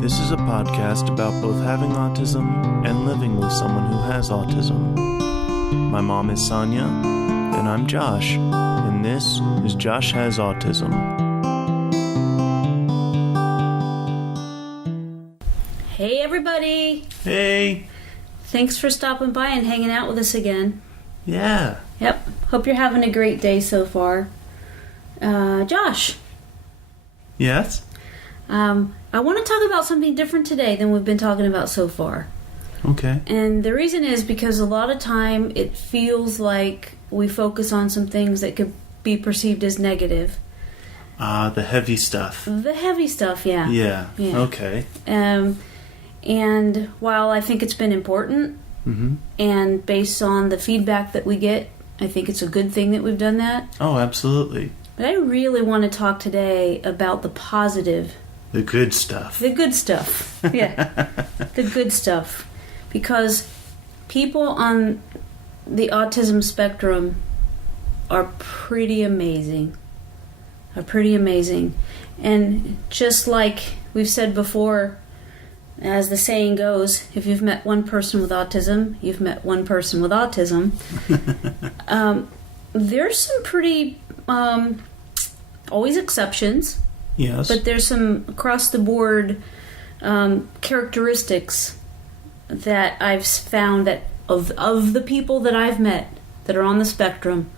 This is a podcast about both having autism and living with someone who has autism. My mom is Sonya, and I'm Josh, and this is Josh Has Autism. Hey everybody! Hey! Thanks for stopping by and hanging out with us again. Yeah. Yep. Hope you're having a great day so far. Josh. Yes? I want to talk about something different today than we've been talking about so far. Okay. And the reason is because a lot of time it feels like we focus on some things that could be perceived as negative. The heavy stuff. The heavy stuff, yeah. Yeah. Okay. And while I think it's been important, and based on the feedback that we get, I think it's a good thing that we've done that. Oh, absolutely. But I really want to talk today about the positive. The good stuff. The good stuff. Yeah. The good stuff. Because people on the autism spectrum are pretty amazing. And just like we've said before, as the saying goes, if you've met one person with autism, you've met one person with autism. There's some pretty, always exceptions. Yes. But there's some across-the-board characteristics that I've found that of the people that I've met that are on the spectrum,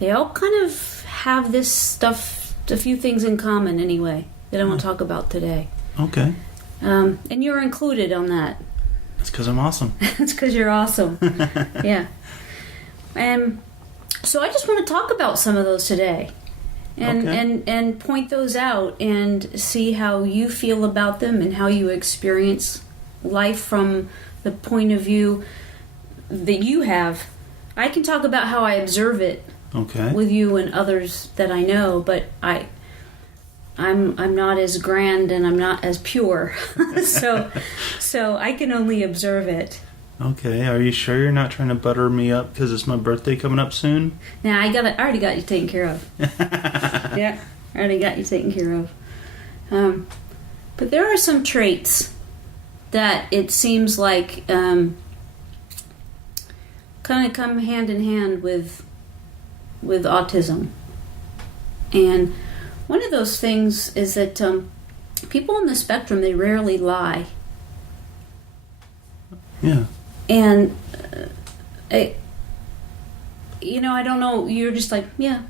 they all kind of have this stuff, a few things in common anyway, that I want to talk about today. Okay. And you're included on that. That's because I'm awesome. That's because you're awesome. Yeah. And so I just want to talk about some of those today. And point those out and see how you feel about them and how you experience life from the point of view that you have. I can talk about how I observe it with you and others that I know, but I'm not as grand and I'm not as pure. so I can only observe it. Okay, are you sure you're not trying to butter me up because it's my birthday coming up soon? Nah, I already got you taken care of. Yeah, I already got you taken care of. But there are some traits that it seems like kind of come hand in hand with autism. And one of those things is that people on the spectrum, they rarely lie. Yeah. And, I don't know, you're just like, yeah.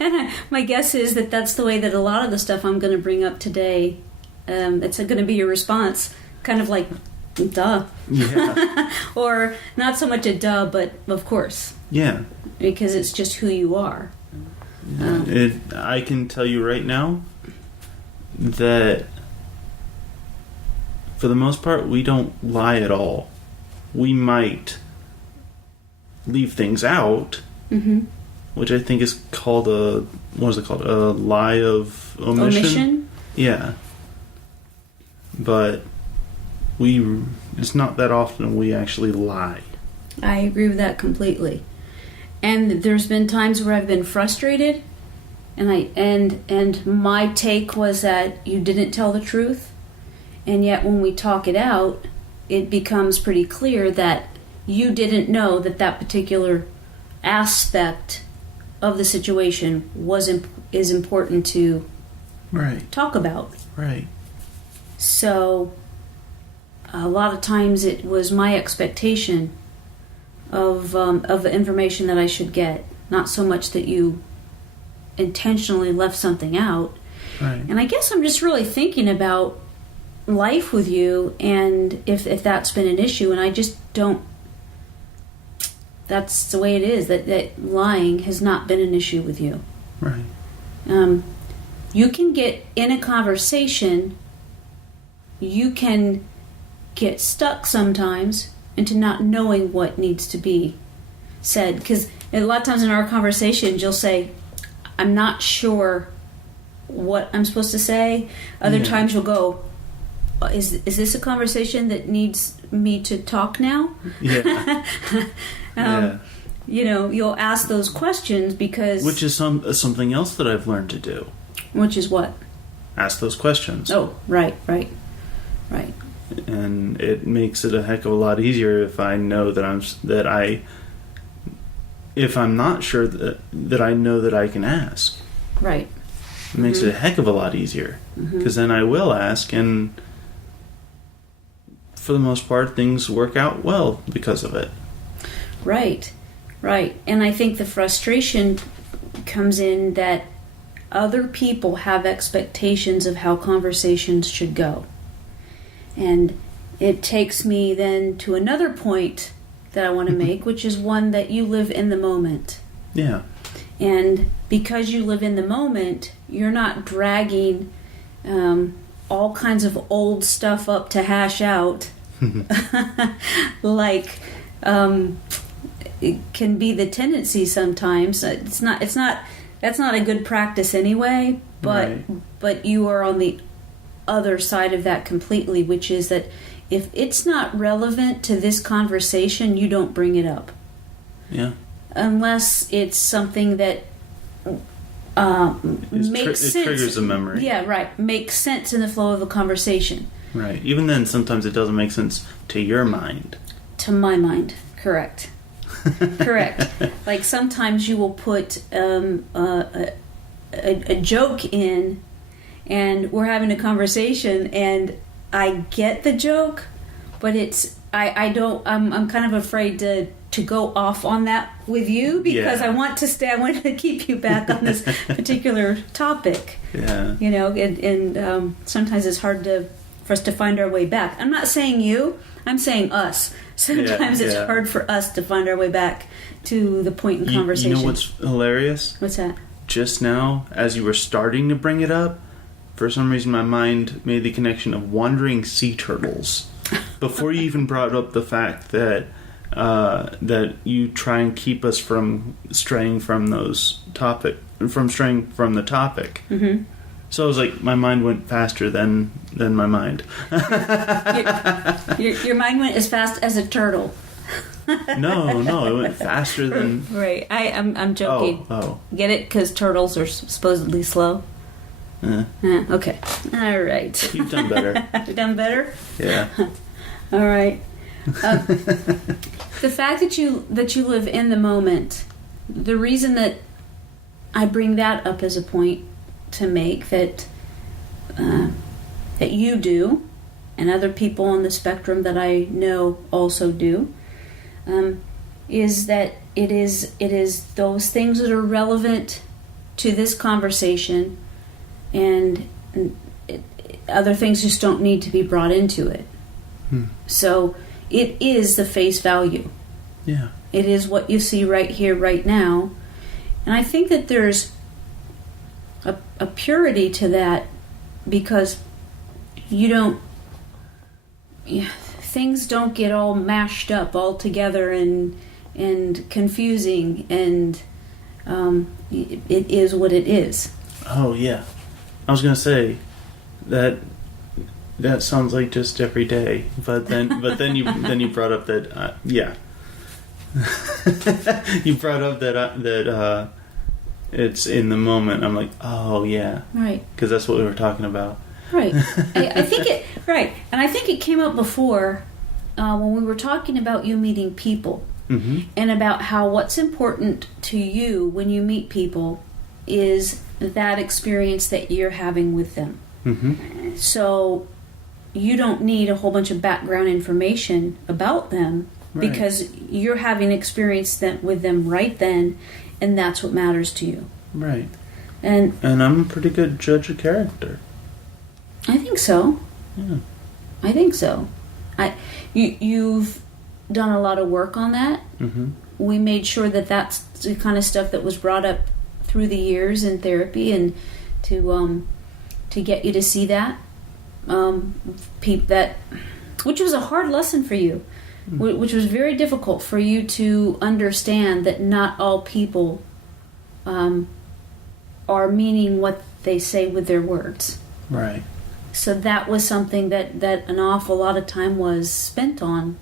And my guess is that that's the way that a lot of the stuff I'm going to bring up today, it's going to be your response. Kind of like, duh. Yeah. Or not so much a duh, but of course. Yeah. Because it's just who you are. I can tell you right now that for the most part, we don't lie at all. We might leave things out, which I think is called a lie of omission? Yeah. But it's not that often we actually lie. I agree with that completely. And there's been times where I've been frustrated, and my take was that you didn't tell the truth. And yet when we talk it out, it becomes pretty clear that you didn't know that particular aspect of the situation is important to talk about. Right. So a lot of times it was my expectation of the information that I should get, not so much that you intentionally left something out. Right. And I guess I'm just really thinking about life with you, and if that's been an issue, and I just don't, that's the way it is, that lying has not been an issue with you. Right. You can get in a conversation, you can get stuck sometimes into not knowing what needs to be said, because a lot of times in our conversations you'll say, I'm not sure what I'm supposed to say. Other times you'll go, is this a conversation that needs me to talk now? Yeah. You'll ask those questions because... Which is something else that I've learned to do. Which is what? ask those questions. Oh, right. And it makes it a heck of a lot easier if I know if I'm not sure that I know that I can ask. Right. It makes it a heck of a lot easier, because then I will ask, and for the most part, things work out well because of it. Right. And I think the frustration comes in that other people have expectations of how conversations should go. And it takes me then to another point that I want to make, which is one that you live in the moment. Yeah. And because you live in the moment, you're not dragging all kinds of old stuff up to hash out like it can be the tendency sometimes. That's not a good practice anyway, but you are on the other side of that completely, which is that if it's not relevant to this conversation, you don't bring it up. Yeah. Unless it's something that makes sense. It triggers a memory. Yeah, right. Makes sense in the flow of the conversation. Right. Even then, sometimes it doesn't make sense to your mind. To my mind. Correct. Like sometimes you will put a joke in, and we're having a conversation, and I get the joke, but I'm kind of afraid to go off on that with you, because I want to keep you back on this particular topic. Yeah. And sometimes it's hard for us to find our way back. I'm not saying you, I'm saying us. Sometimes it's hard for us to find our way back to the point in conversation. You know what's hilarious? What's that? Just now, as you were starting to bring it up, for some reason my mind made the connection of wandering sea turtles. Before you even brought up the fact that you try and keep us from straying from the topic. Mm-hmm. So it was like my mind went faster than my mind. Your mind went as fast as a turtle. No, it went faster than. Right, I'm joking. Oh. Get it? Because turtles are supposedly slow. Okay. All right. You've done better. I've done better? Yeah. All right. The fact that you live in the moment, the reason that I bring that up as a point to make that you do, and other people on the spectrum that I know also do, is that it is those things that are relevant to this conversation, and other things just don't need to be brought into it. So it is the face value. Yeah. It is what you see right here, right now. And I think that there's a purity to that, because things don't get all mashed up all together and confusing, and it is what it is. Oh yeah. I was gonna say that sounds like just every day, but then you brought up that you brought up that it's in the moment. I'm like, oh yeah, right, because that's what we were talking about. Right. I think it right, and I think it came up before when we were talking about you meeting people, and about how what's important to you when you meet people is that experience that you're having with them. So you don't need a whole bunch of background information about them, because you're having experience with them right then, and that's what matters to you. Right. And I'm a pretty good judge of character. I think so. Yeah. I think so. You've done a lot of work on that. We made sure that that's the kind of stuff that was brought up through the years in therapy, and to get you to see that, which was a hard lesson for you, which was very difficult for you to understand that not all people are meaning what they say with their words. Right. So that was something that an awful lot of time was spent on,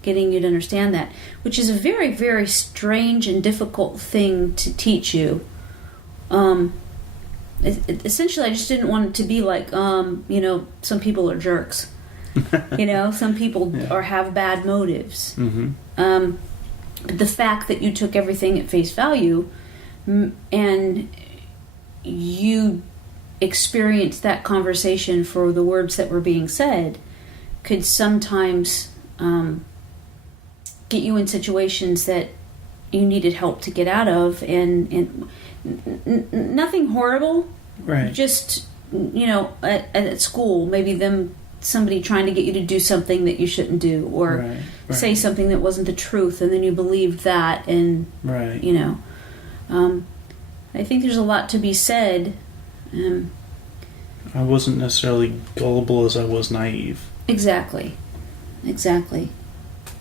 getting you to understand that, which is a very, very strange and difficult thing to teach you. essentially, I just didn't want it to be like, some people are jerks. Some people or have bad motives. Mm-hmm. But the fact that you took everything at face value and you experienced that conversation for the words that were being said could sometimes get you in situations that you needed help to get out of, and nothing horrible. Right. Just, at school, maybe somebody trying to get you to do something that you shouldn't do, or say something that wasn't the truth, and then you believed that, and I think there's a lot to be said. I wasn't necessarily gullible as I was naive. Exactly.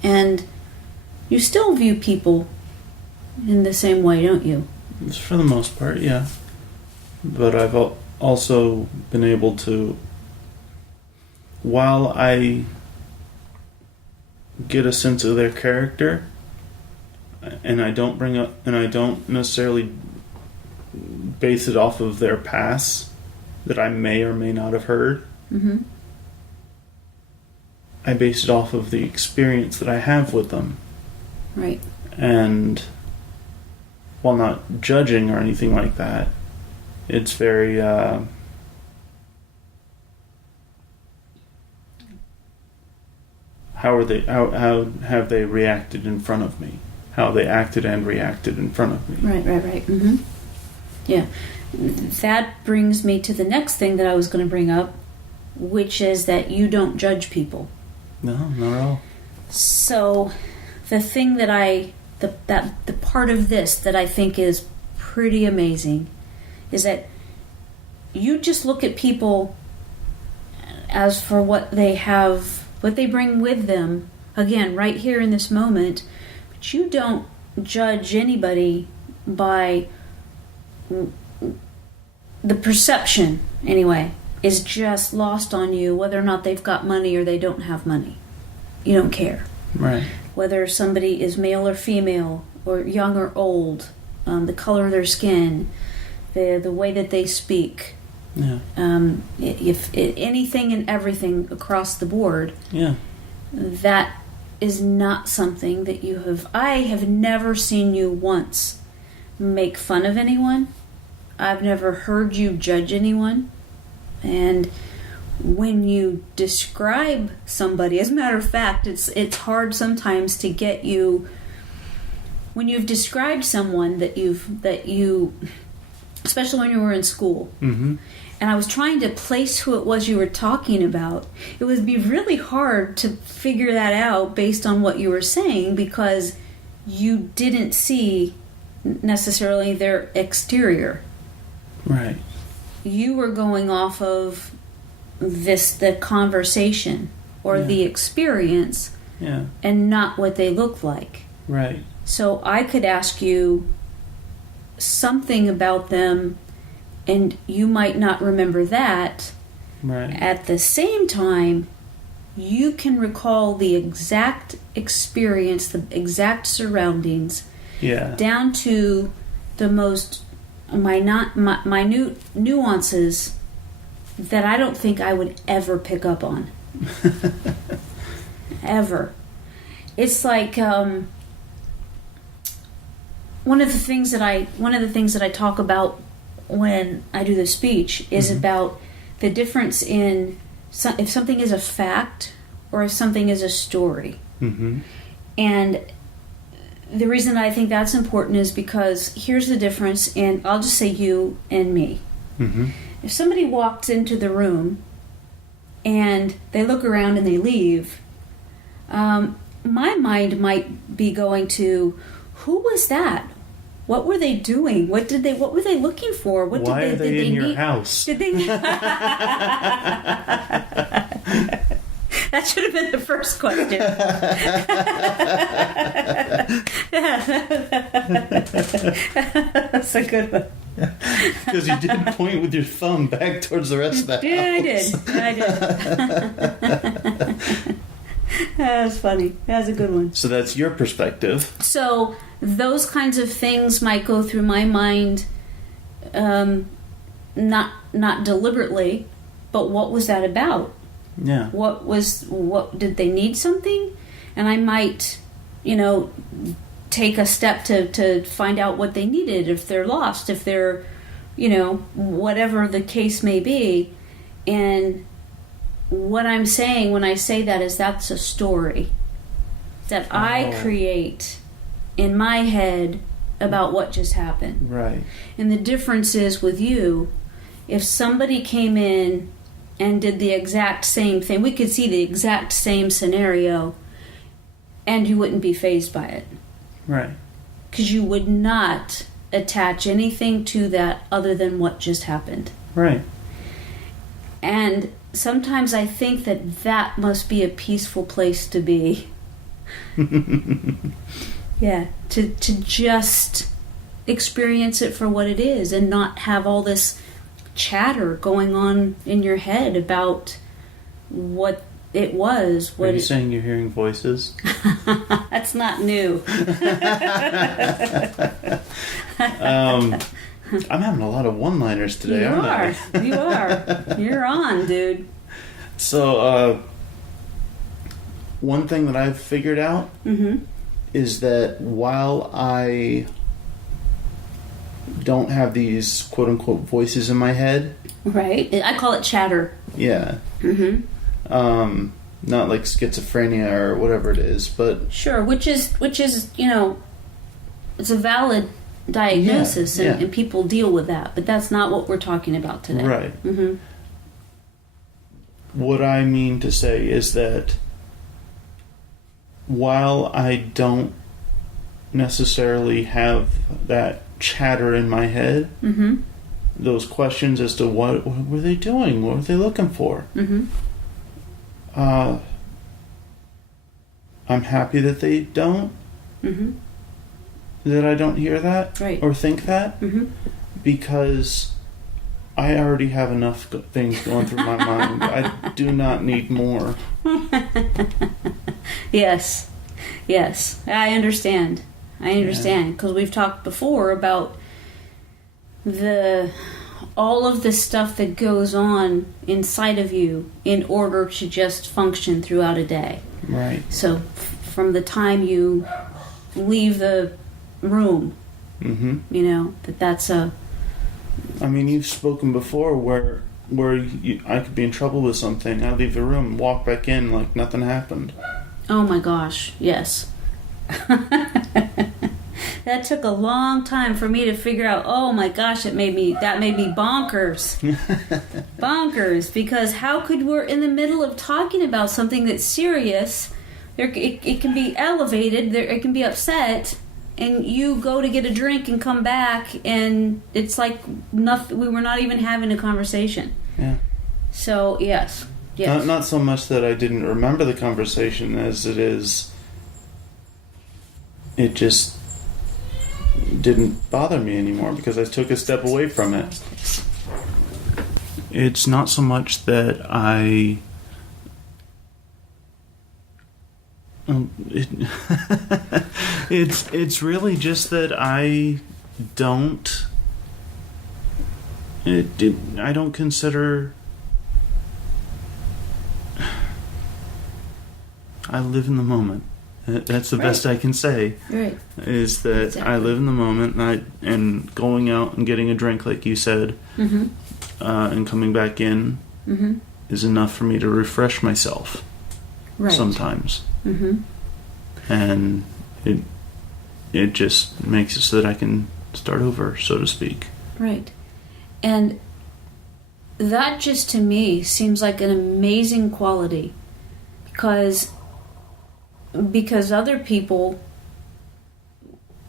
And you still view people in the same way, don't you? For the most part, yeah. But I've also been able to, while I get a sense of their character, and I don't necessarily base it off of their past that I may or may not have heard. Mm-hmm. I base it off of the experience that I have with them. Right. And while not judging or anything like that, it's very how have they reacted in front of me? How they acted and reacted in front of me. Right. Mm-hmm. Yeah. That brings me to the next thing that I was going to bring up, which is that you don't judge people. No, not at all. So the thing that the part of this that I think is pretty amazing is that you just look at people as for what they have, what they bring with them, again, right here in this moment, but you don't judge anybody by the perception, anyway, is just lost on you, whether or not they've got money or they don't have money. You don't care. Right. Whether somebody is male or female, or young or old, the color of their skin, the way that they speak. Yeah. If anything and everything across the board. Yeah. That is not something that you have. I have never seen you once make fun of anyone. I've never heard you judge anyone. And when you describe somebody, as a matter of fact, it's hard sometimes to get you, when you've described someone that you, especially when you were in school, mm-hmm. and I was trying to place who it was you were talking about, it would be really hard to figure that out based on what you were saying, because you didn't see necessarily their exterior. Right. You were going off of the conversation or the experience, and not what they look like. Right. So I could ask you something about them, and you might not remember that. Right. At the same time, you can recall the exact experience, the exact surroundings, down to the most minute nuances that I don't think I would ever pick up on. Ever. It's like one of the things that I talk about when I do the speech is mm-hmm. about the difference in if something is a fact or if something is a story. Mm-hmm. And the reason I think that's important is because here's the difference in, I'll just say you and me. Mm-hmm. If somebody walks into the room and they look around and they leave, my mind might be going to, who was that? What were they doing? What were they looking for? Why are they in your house? Did they That should have been the first question. That's a good one. Because you did point with your thumb back towards the rest of the house. I did. That was funny. That was a good one. So that's your perspective. So those kinds of things might go through my mind not deliberately, but what was that about? Yeah. What did they need something? And I might, take a step to find out what they needed, if they're lost, if they're, whatever the case may be. And what I'm saying when I say that is that's a story that I create in my head about what just happened. Right. And the difference is with you, if somebody came in and did the exact same thing, we could see the exact same scenario and you wouldn't be fazed by it. Right. Because you would not attach anything to that other than what just happened. Right. And sometimes I think that must be a peaceful place to be. Yeah, to just experience it for what it is and not have all this chatter going on in your head about what it was. Are you saying you're hearing voices? That's not new. I'm having a lot of one-liners today, aren't I? You are. You're on, dude. So, one thing that I've figured out is that while I don't have these quote-unquote voices in my head... Right. I call it chatter. Yeah. Not like schizophrenia or whatever it is, but... Sure, which is it's a valid diagnosis, and people deal with that, but that's not what we're talking about today. Right. What I mean to say is that while I don't necessarily have that chatter in my head, those questions as to what were they doing, what were they looking for, I'm happy that they don't, that I don't hear that or think that, because I already have enough things going through my mind. I do not need more. Yes, I understand. Because we've talked before about all of the stuff that goes on inside of you in order to just function throughout a day. Right. So from the time you leave the room, that's a... I mean, you've spoken before where I could be in trouble with something. I leave the room, walk back in like nothing happened. Oh my gosh, yes. That took a long time for me to figure out. Oh my gosh, that made me bonkers. Bonkers, because how could we're in the middle of talking about something that's serious, it can be elevated, it can be upset, and you go to get a drink and come back and it's like nothing, we were not even having a conversation. Yeah. So yes. Not so much that I didn't remember the conversation as it is it just didn't bother me anymore because I took a step away from it. It's not so much that it's really just that I don't consider I live in the moment. That's the best I can say. Right. Is that exactly. I live in the moment, and going out and getting a drink, like you said, and coming back in is enough for me to refresh myself. Right. Sometimes. And it just makes it so that I can start over, so to speak. Right. And that just to me seems like an amazing quality, because other people,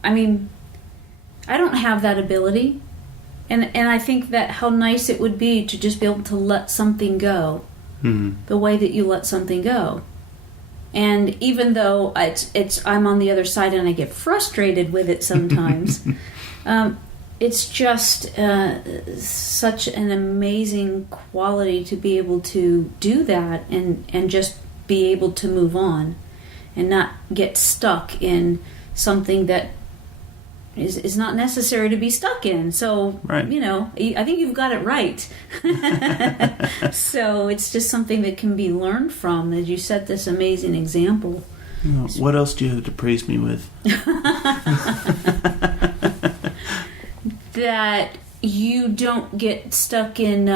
I mean, I don't have that ability, and I think that how nice it would be to just be able to let something go the way that you let something go. And even though I'm on the other side and I get frustrated with it sometimes, it's just such an amazing quality to be able to do that and just be able to move on. And not get stuck in something that, you know, that you let something go. And even though I'm on the other side and I get frustrated with it sometimes, it's just such an amazing quality to be able to do that and just be able to move on and not get stuck in something that, you know, that you let something go. And even though I'm on the other side and I get frustrated with it sometimes, it's just such an amazing quality to be able to do that and just be able to move on and not get stuck in something that, is not necessary to be stuck in. So, right. I think you've got it right. So it's just something that can be learned from, that you set this amazing example. What else do you have to praise me with? That you don't get stuck in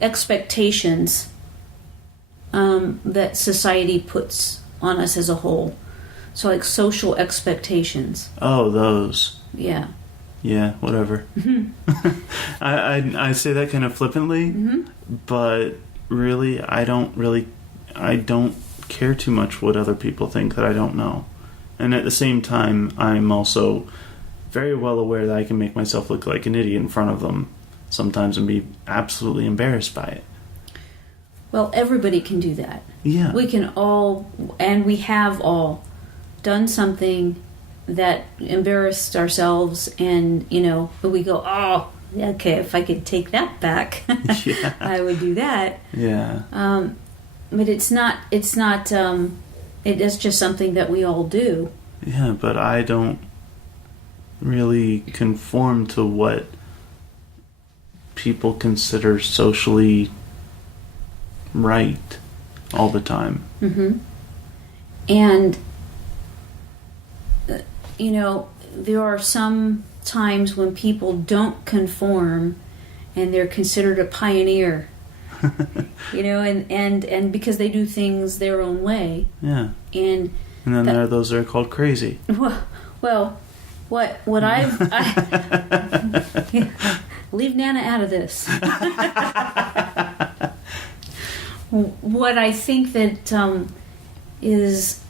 expectations that society puts on us as a whole. So like social expectations. Oh, those. Yeah. Yeah, whatever. I say that kind of flippantly, but really, I don't care too much what other people think that I don't know. And at the same time, I'm also very well aware that I can make myself look like an idiot in front of them sometimes and be absolutely embarrassed by it. Well, everybody can do that. Yeah. We can all, and we have all, done something that embarrassed ourselves, and we go, oh, okay, if I could take that back, yeah. I would do that. Yeah. But it's not. It is just something that we all do. Yeah, but I don't really conform to what people consider socially right all the time. And there are some times when people don't conform, and they're considered a pioneer. And because they do things their own way. Yeah. And then there are those that are called crazy. Well, what leave Nana out of this. What I think that is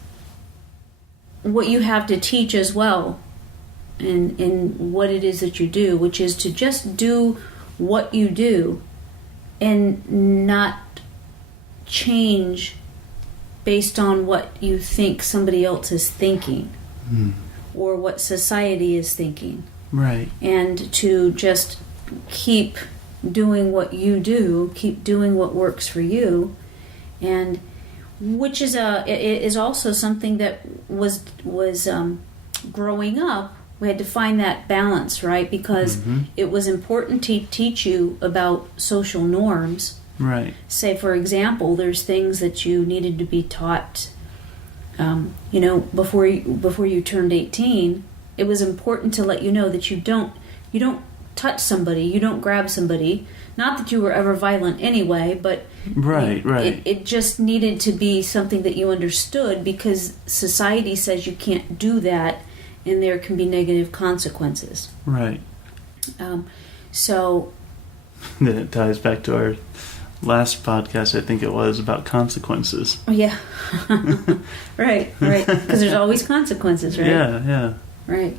what you have to teach as well, and what it is that you do, which is to just do what you do and not change based on what you think somebody else is thinking or what society is thinking. Right. And to just keep doing what you do, keep doing what works for you, and which is also something that was growing up. We had to find that balance, right? Because it was important to teach you about social norms. Right. Say, for example, there's things that you needed to be taught. Before you turned 18, it was important to let you know that you don't touch somebody, you don't grab somebody. Not that you were ever violent anyway, but right. It just needed to be something that you understood, because society says you can't do that, and there can be negative consequences. Right. So then it ties back to our last podcast, I think it was, about consequences. Yeah. Right. Because there's always consequences, right? Yeah. Right.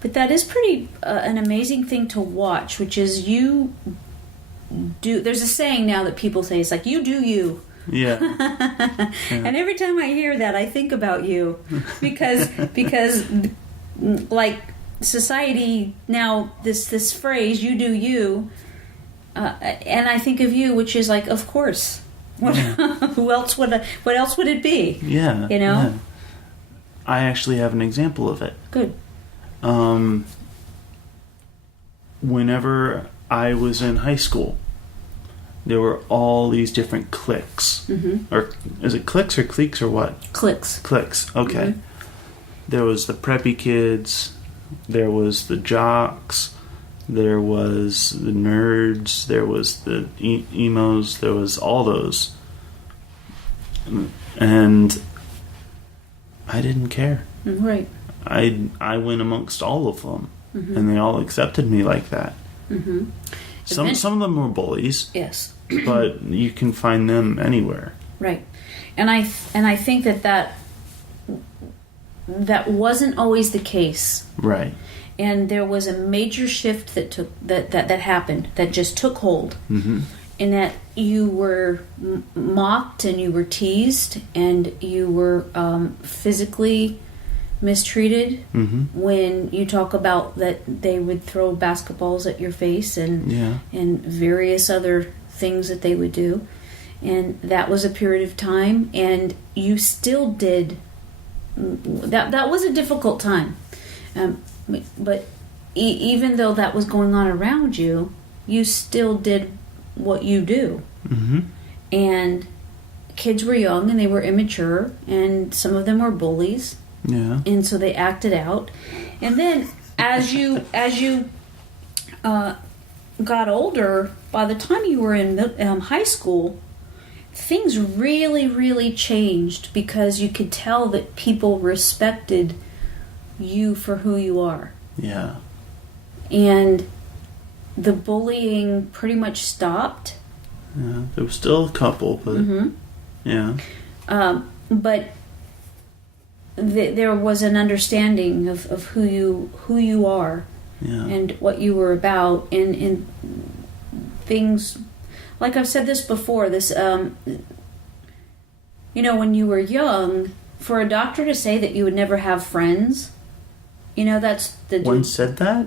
But that is pretty an amazing thing to watch, which is you do. There's a saying now that people say, it's like, you do you. Yeah. And every time I hear that, I think about you, because like society now, this phrase, you do you, and I think of you, which is like, of course. What else would it be? Yeah. Yeah. I actually have an example of it. Good. Whenever I was in high school, there were all these different cliques. Or is it cliques or cliques or what? Cliques. Cliques. Okay. There was the preppy kids. There was the jocks. There was the nerds. There was the emos. There was all those. And I didn't care. Right. I went amongst all of them, and they all accepted me like that. Some of them were bullies. Yes. But you can find them anywhere. Right. And I think that wasn't always the case. Right. And there was a major shift that happened, that just took hold. In that you were mocked, and you were teased, and you were physically mistreated. When you talk about that they would throw basketballs at your face and various other things that they would do. And that was a period of time, and you still did that was a difficult time. But even though that was going on around you, you still did what you do. Mm-hmm. And kids were young and they were immature, and some of them were bullies. Yeah. And so they acted out. And then as you got older, by the time you were in high school, things really, really changed, because you could tell that people respected you for who you are. Yeah. And the bullying pretty much stopped. Yeah. There was still a couple, but yeah. But there was an understanding of who you are, and what you were about, and things. Like I've said this before, this when you were young, for a doctor to say that you would never have friends, that's the one said that.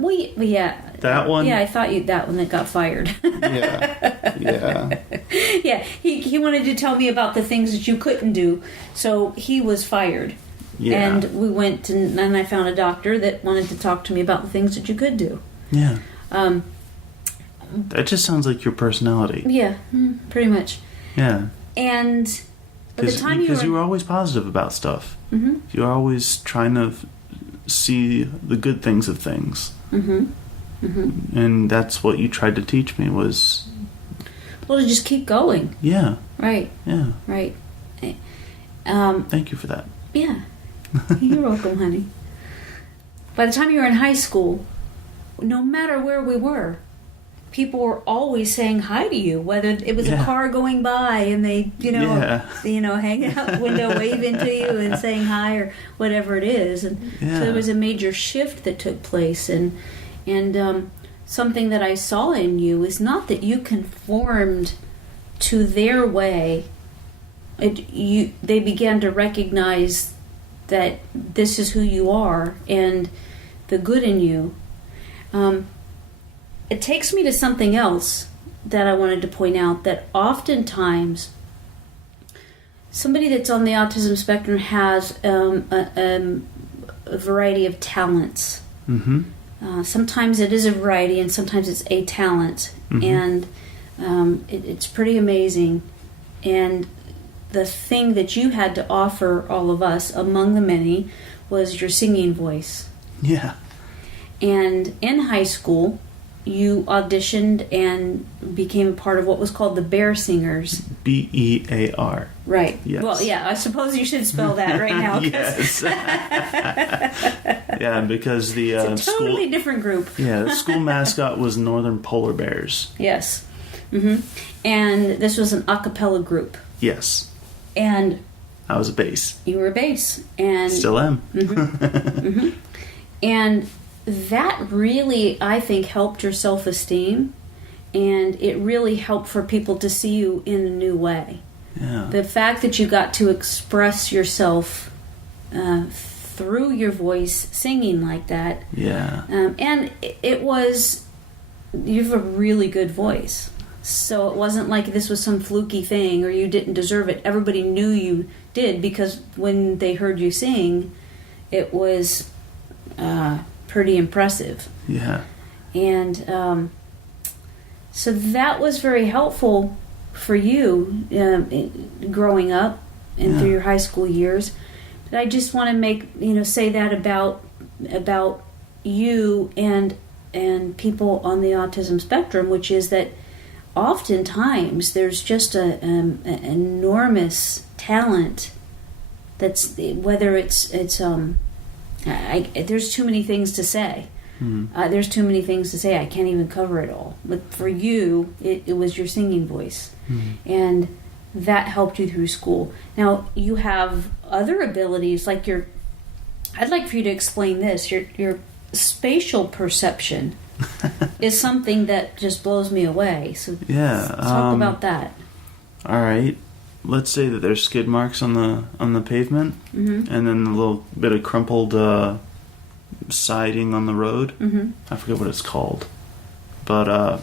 That one. Yeah, I thought that one that got fired. Yeah. Yeah, he wanted to tell me about the things that you couldn't do, so he was fired. Yeah. And we went and I found a doctor that wanted to talk to me about the things that you could do. Yeah. That just sounds like your personality. Yeah, pretty much. Yeah. And by the time because you were always positive about stuff. Mm-hmm. You were always trying to see the good things of things. Mm-hmm. Mm-hmm. And that's what you tried to teach me was... Well, to just keep going. Yeah. Right. Yeah. Right. Thank you for that. Yeah. You're welcome, honey. By the time you were in high school, no matter where we were, people were always saying hi to you, whether it was a car going by and they, hanging out the window, waving to you and saying hi or whatever it is. And so there was a major shift that took place. And something that I saw in you is not that you conformed to their way. They began to recognize that this is who you are and the good in you. It takes me to something else that I wanted to point out, that oftentimes somebody that's on the autism spectrum has a variety of talents. Mm-hmm. Sometimes it is a variety and sometimes it's a talent. Mm-hmm. And it's pretty amazing. And the thing that you had to offer all of us, among the many, was your singing voice. Yeah. And in high school, you auditioned and became a part of what was called the Bear Singers. BEAR. Right. Yes. Well, yeah, I suppose you should spell that right now. Yes. Yeah, because the it's a totally different group. Yeah, the school mascot was Northern Polar Bears. Yes. Mm-hmm. And this was an a cappella group. Yes. And I was a bass. You were a bass. And still am. Mm-hmm. Mm-hmm. And that really, I think, helped your self-esteem, and it really helped for people to see you in a new way. Yeah. The fact that you got to express yourself through your voice singing like that. Yeah. And you have a really good voice. So it wasn't like this was some fluky thing or you didn't deserve it. Everybody knew you did, because when they heard you sing, it was pretty impressive. Yeah. And so that was very helpful for you growing up and through your high school years. But I just want to say that about you and people on the autism spectrum, which is that oftentimes there's just an enormous talent that's, whether it's there's too many things to say. Mm-hmm. There's too many things to say. I can't even cover it all. But for you, it was your singing voice. Mm-hmm. And that helped you through school. Now, you have other abilities, like I'd like for you to explain this. Your spatial perception is something that just blows me away. So talk about that. All right. Let's say that there's skid marks on the pavement, mm-hmm. and then a little bit of crumpled siding on the road. Mm-hmm. I forget what it's called, but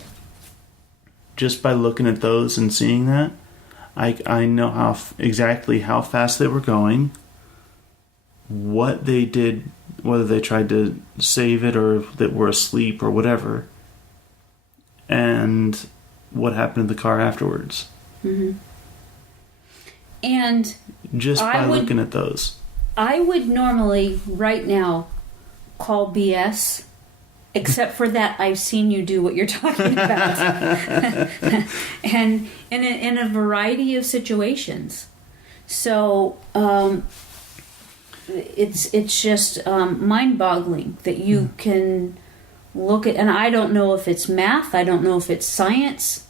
just by looking at those and seeing that, I know exactly how fast they were going, what they did, whether they tried to save it or that were asleep or whatever, and what happened to the car afterwards. Mm-hmm. And just by looking at those. I would normally, right now, call BS, except for that I've seen you do what you're talking about. And in a variety of situations. So it's just mind-boggling that you can look at, and I don't know if it's math, I don't know if it's science,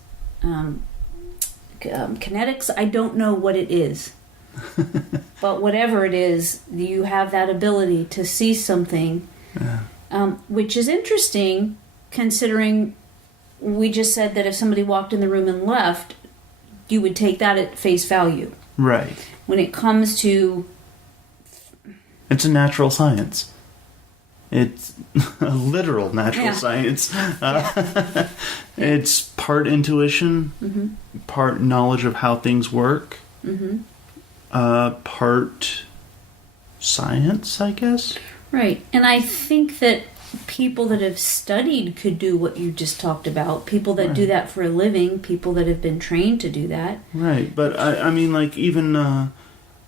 kinetics, I don't know what it is. But whatever it is, you have that ability to see something, which is interesting considering we just said that if somebody walked in the room and left, you would take that at face value. Right. When it comes to... It's a natural science. It's a literal natural science. It's part intuition, mm-hmm. part knowledge of how things work, mm-hmm. Part science, I guess. Right. And I think that people that have studied could do what you just talked about. People that do that for a living, people that have been trained to do that. Right. But I mean, like, even,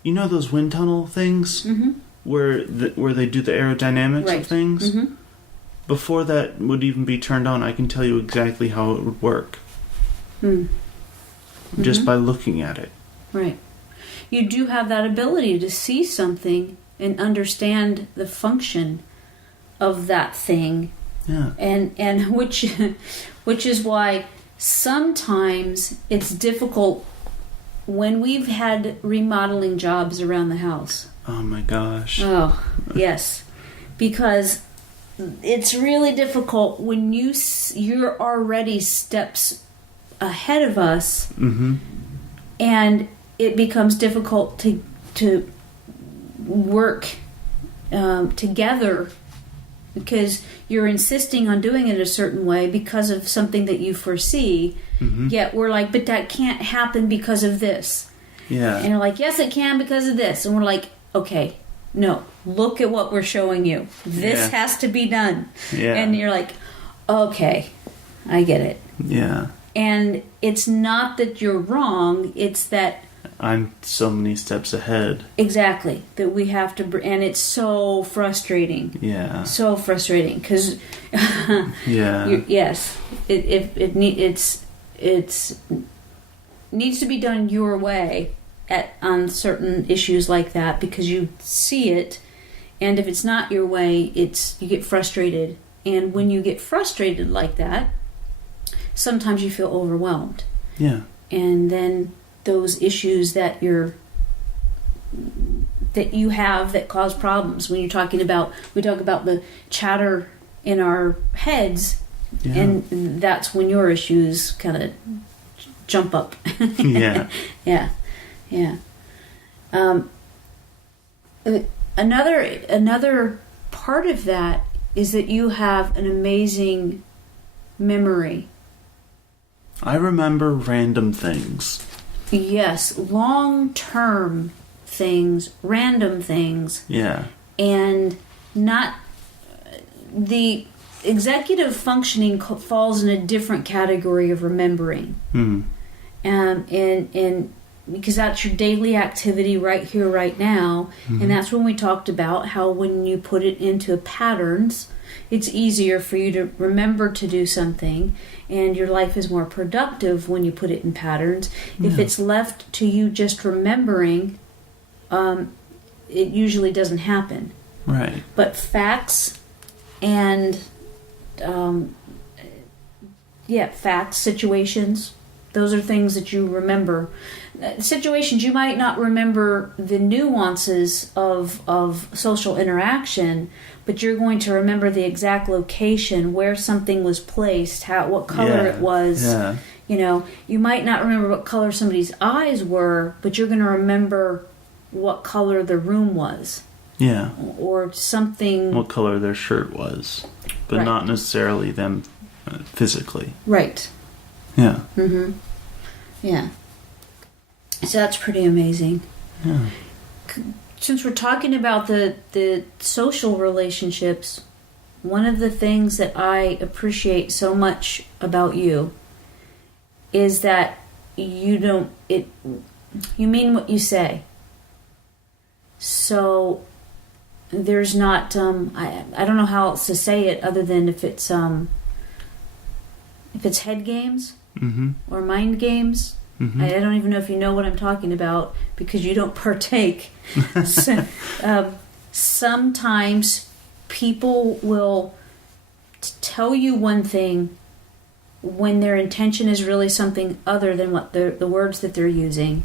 you know those wind tunnel things? Mm-hmm. Where they do the aerodynamics of things? Mm-hmm. Before that would even be turned on, I can tell you exactly how it would work. Just by looking at it. Right. You do have that ability to see something and understand the function of that thing. Yeah. And which is why sometimes it's difficult when we've had remodeling jobs around the house. Oh my gosh. Oh, yes. Because it's really difficult when you're already steps ahead of us, mm-hmm. and it becomes difficult to work together because you're insisting on doing it a certain way because of something that you foresee. Mm-hmm. Yet we're like, but that can't happen because of this. Yeah. And you're like, yes, it can because of this. And we're like, okay, no, look at what we're showing you. This has to be done. Yeah. And you're like, okay, I get it. Yeah. And it's not that you're wrong, it's that... I'm so many steps ahead. Exactly. That we have to... And it's so frustrating. Yeah. So frustrating. Because... yeah. Yes. It needs to be done your way on certain issues like that because you see it, and if it's not your way, you get frustrated. And when you get frustrated like that, sometimes you feel overwhelmed. Yeah. And then those issues that you have that cause problems when we talk about the chatter in our heads, and that's when your issues kind of jump up. Yeah. Yeah. Another part of that is that you have an amazing memory. I remember random things. Yes, long-term things, random things. Yeah. And not... The executive functioning falls in a different category of remembering. Mm-hmm. And because that's your daily activity right here, right now. Mm-hmm. And that's when we talked about how when you put it into patterns, it's easier for you to remember to do something, and your life is more productive when you put it in patterns. Yeah. If it's left to you just remembering, it usually doesn't happen. Right. But facts and, facts, situations, those are things that you remember. Situations, you might not remember the nuances of social interaction, but you're going to remember the exact location, where something was placed, what color it was. Yeah. You know, you might not remember what color somebody's eyes were, but you're going to remember what color the room was. Yeah. Or something... What color their shirt was, but not necessarily them physically. Right. Yeah. Mm-hmm. Yeah. So that's pretty amazing. Yeah. since we're talking about the social relationships, one of the things that I appreciate so much about you is that you mean what you say. So there's not I don't know how else to say it other than if it's head games or mind games. I don't even know if you know what I'm talking about because you don't partake. So, sometimes people will tell you one thing when their intention is really something other than what the words that they're using,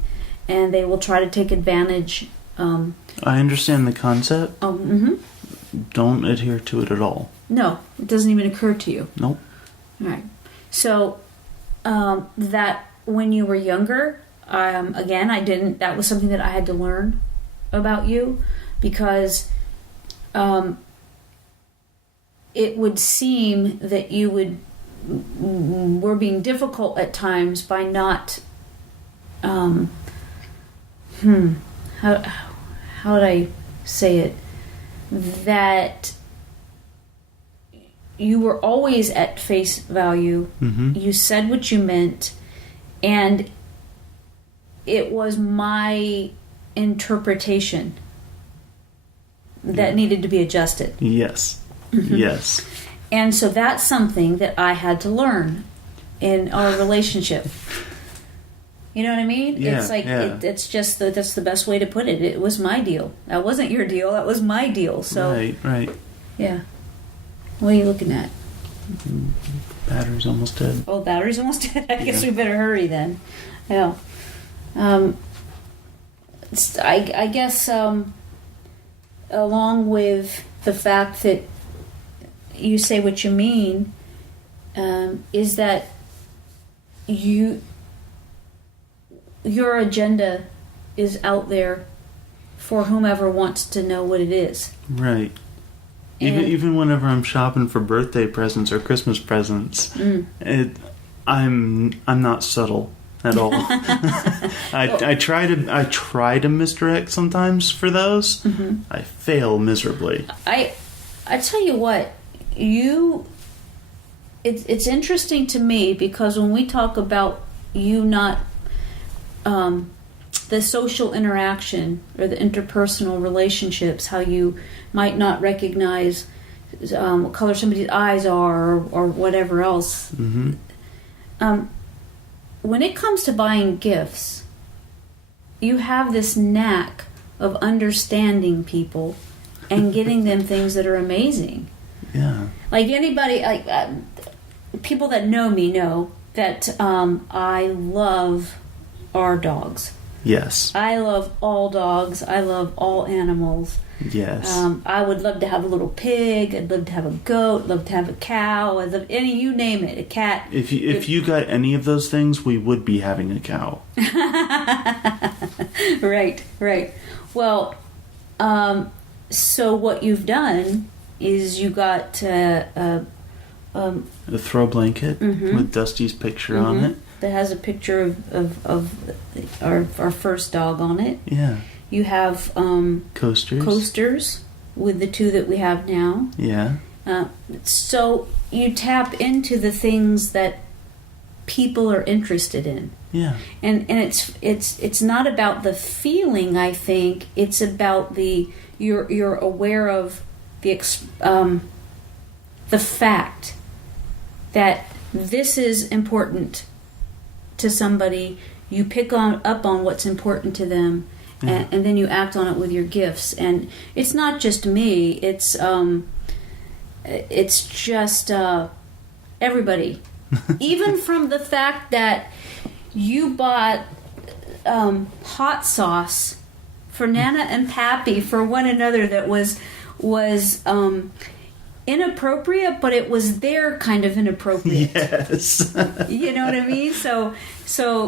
and they will try to take advantage. I understand the concept. Don't adhere to it at all. No, it doesn't even occur to you. Nope. All right. So that when you were younger, again, I didn't. That was something that I had to learn about you because it would seem that you were being difficult at times by not. How would I say it? That you were always at face value. You said what you meant, and it was my interpretation that needed to be adjusted. Yes. Yes. And so that's something that I had to learn in our relationship. You know what I mean? Yeah, it's like it's just that's the best way to put it. It was my deal. That wasn't your deal. That was my deal. So right. Yeah. What are you looking at? Battery's almost dead. Oh, battery's almost dead. I guess we better hurry then. Yeah. I guess along with the fact that you say what you mean, is that your agenda is out there for whomever wants to know what it is. Right. Even whenever I'm shopping for birthday presents or Christmas presents, I'm not subtle at all. I try to misdirect sometimes for those. I fail miserably. I tell you what, it's interesting to me because when we talk about you not the social interaction or the interpersonal relationships, how you might not recognize what color somebody's eyes are or whatever else. When it comes to buying gifts, you have this knack of understanding people and getting them things that are amazing. Yeah. Like anybody, people that know me know that I love our dogs. Yes. I love all dogs. I love all animals. Yes. I would love to have a little pig. I'd love to have a goat. Love to have a cow. I'd love you name it, a cat. If you got any of those things, we would be having a cow. Right. Well, so what you've done is you got a throw blanket with Dusty's picture on it. That has a picture of our first dog on it. Yeah. You have coasters with the two that we have now. Yeah. So you tap into the things that people are interested in. Yeah. And it's not about the feeling. I think it's about you're aware of the fact that this is important to somebody. You pick up on what's important to them, and then you act on it with your gifts. And it's not just me; it's just everybody. Even from the fact that you bought hot sauce for Nana and Pappy for one another that was inappropriate, but it was their kind of inappropriate. Yes. You know what I mean? So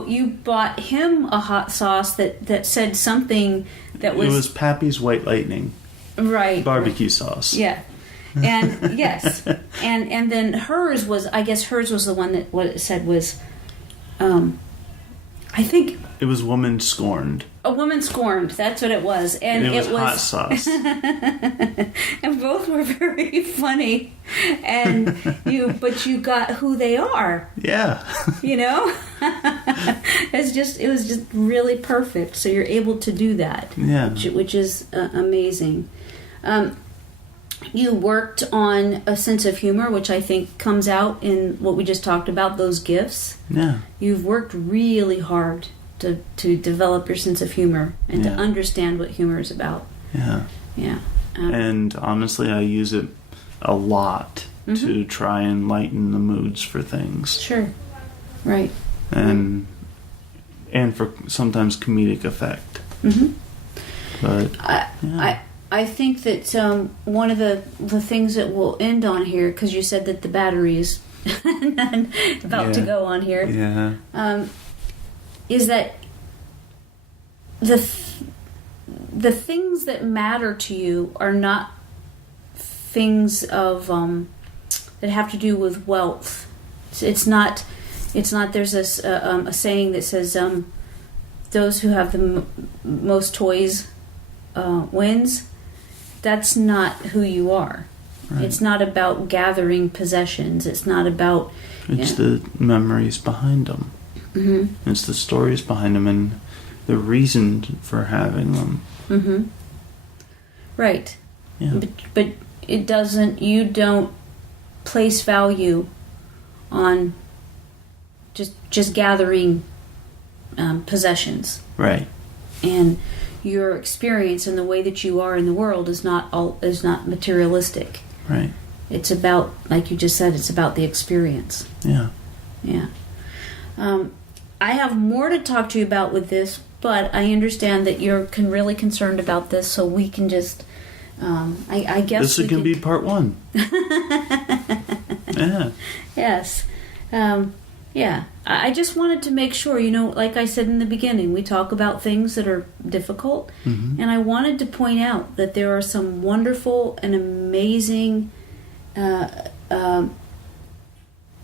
you bought him a hot sauce that said something that was... It was Pappy's White Lightning. Right. Barbecue sauce. Yeah. And yes. And then hers was the one that what it said was I think it was woman scorned. A Woman Scorned. That's what it was, and it was hot sauce. And both were very funny, and but you got who they are. Yeah. You know, it was just really perfect. So you're able to do that. Yeah. Which is amazing. You worked on a sense of humor, which I think comes out in what we just talked about, those gifts. Yeah. You've worked really hard to develop your sense of humor and to understand what humor is about. Yeah. Yeah. And honestly, I use it a lot to try and lighten the moods for things. Sure. Right. And for sometimes comedic effect. Mm-hmm. But I think that one of the things that we'll end on here, because you said that the battery is about to go on here. Yeah. Is that the things that matter to you are not things of that have to do with wealth. It's not. There's this a saying that says those who have the most toys wins. That's not who you are. Right. It's not about gathering possessions. It's not about. It's the memories behind them. Mm-hmm. It's the stories behind them and the reason for having them. Mm-hmm. Right. Yeah. But it doesn't. You don't place value on just gathering possessions. Right. And your experience and the way that you are in the world is not materialistic. Right. It's about, like you just said, it's about the experience. Yeah. Yeah. I have more to talk to you about with this, but I understand that you're really concerned about this, so we can just, I guess this can be part 1. Yeah. Yes. Yeah. I just wanted to make sure, like I said in the beginning, we talk about things that are difficult, and I wanted to point out that there are some wonderful and amazing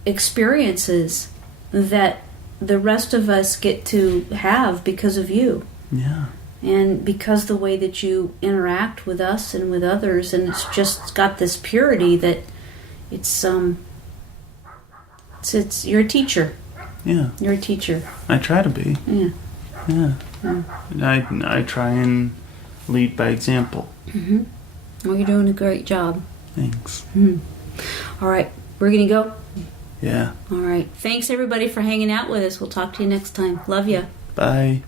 experiences that the rest of us get to have because of you. Yeah. And because the way that you interact with us and with others, and it's just got this purity that it's you're a teacher. Yeah. You're a teacher. I try to be. Yeah. Yeah. I try and lead by example. Mm-hmm. Well, you're doing a great job. Thanks. Mm-hmm. All right. We're going to go? Yeah. All right. Thanks, everybody, for hanging out with us. We'll talk to you next time. Love you. Bye.